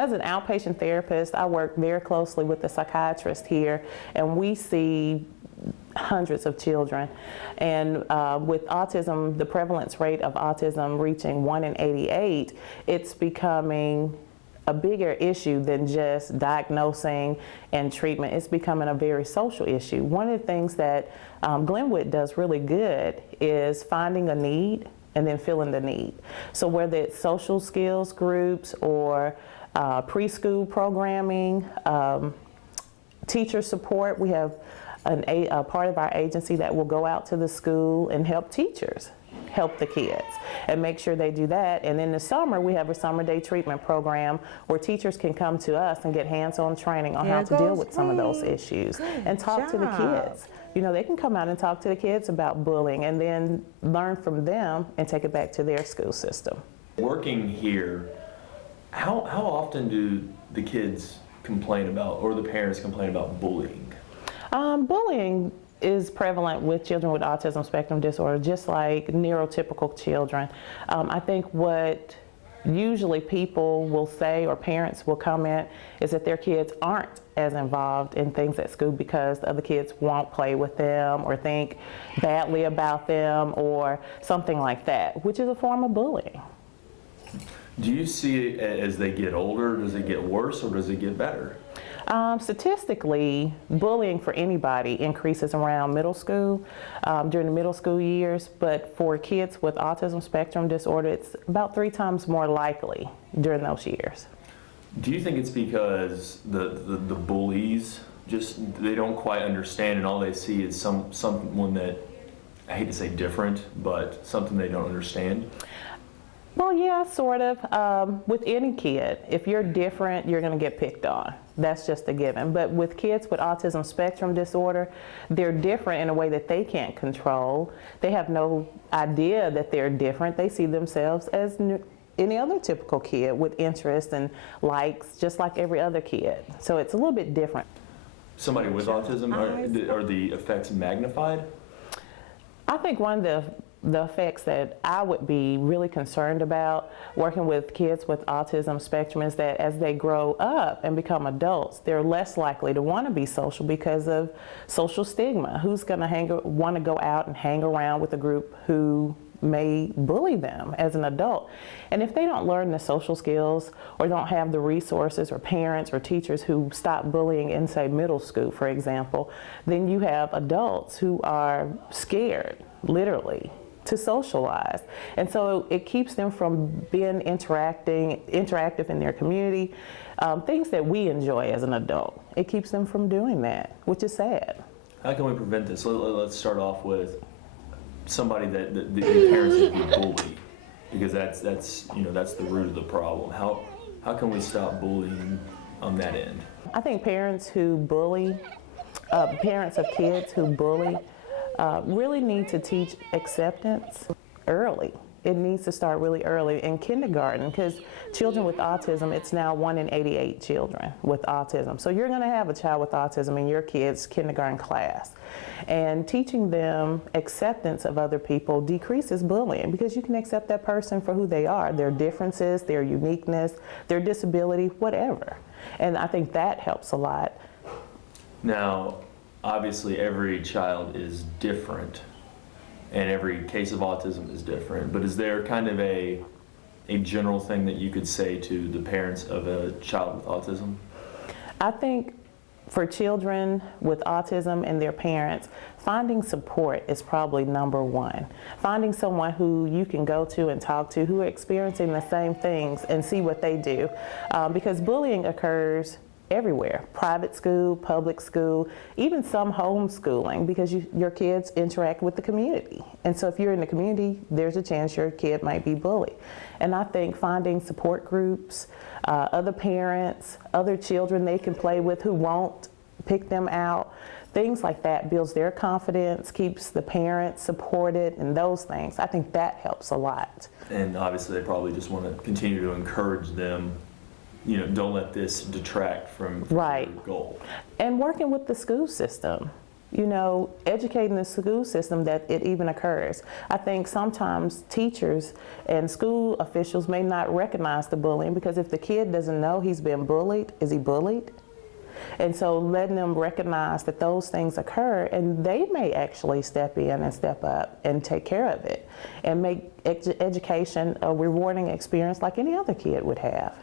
As an outpatient therapist, I work very closely with the psychiatrist here, and we see hundreds of children. And with autism, the prevalence rate of autism reaching 1 in 88, it's becoming a bigger issue than just diagnosing and treatment. It's becoming a very social issue. One of the things that Glenwood does really good is finding a need and then filling the need. So whether it's social skills groups or preschool programming, teacher support, we have a part of our agency that will go out to the school and help teachers help the kids and make sure they do that. And in the summer, we have a summer day treatment program where teachers can come to us and get hands-on training on how to deal with some of those issues and talk to the kids. You know, they can come out and talk to the kids about bullying and then learn from them and take it back to their school system. Working here, how often do the kids complain about, or the parents complain about bullying? Bullying is prevalent with children with autism spectrum disorder, just like neurotypical children. I think what usually people will say, or parents will comment, is that their kids aren't as involved in things at school because the other kids won't play with them or think badly about them or something like that, which is a form of bullying. Do you see it as they get older, does it get worse or does it get better? Statistically, bullying for anybody increases around middle school, during the middle school years, but for kids with autism spectrum disorder, it's about 3 times more likely during those years. Do you think it's because the bullies just, they don't quite understand and all they see is someone that, I hate to say different, but something they don't understand? Well, yeah, sort of. With any kid, if you're different, you're going to get picked on. That's just a given. But with kids with autism spectrum disorder, they're different in a way that they can't control. They have no idea that they're different. They see themselves as any other typical kid with interests and likes, just like every other kid. So it's a little bit different. Somebody with autism, are the effects magnified? I think one of the effects that I would be really concerned about working with kids with autism spectrum is that as they grow up and become adults, they're less likely to want to be social because of social stigma. Who's going to want to go out and hang around with a group who may bully them as an adult? And if they don't learn the social skills or don't have the resources or parents or teachers who stop bullying in, say, middle school, for example, then you have adults who are scared, literally, to socialize. And so it keeps them from being interactive in their community, things that we enjoy as an adult. It keeps them from doing that, which is sad. How can we prevent this? Let's start off with somebody that the parents would be bullied, because that's the root of the problem. How can we stop bullying on that end? I think parents who bully, parents of kids who bully, really need to teach acceptance early. It needs to start really early in kindergarten, because children with autism, it's now 1 in 88 children with autism. So you're going to have a child with autism in your kid's kindergarten class. And teaching them acceptance of other people decreases bullying, because you can accept that person for who they are, their differences, their uniqueness, their disability, whatever. And I think that helps a lot. Now, obviously every child is different and every case of autism is different, but is there kind of a general thing that you could say to the parents of a child with autism? I think for children with autism and their parents, finding support is probably number one. Finding someone who you can go to and talk to who are experiencing the same things and see what they do, because bullying occurs everywhere, private school, public school, even some homeschooling, because your kids interact with the community. And so if you're in the community, there's a chance your kid might be bullied. And I think finding support groups, other parents, other children they can play with who won't pick them out, things like that builds their confidence, keeps the parents supported, and those things. I think that helps a lot. And obviously they probably just want to continue to encourage them, don't let this detract from right. your goal. And working with the school system. educating the school system that it even occurs. I think sometimes teachers and school officials may not recognize the bullying because if the kid doesn't know he's been bullied, is he bullied? And so letting them recognize that those things occur, and they may actually step in and step up and take care of it and make education a rewarding experience like any other kid would have.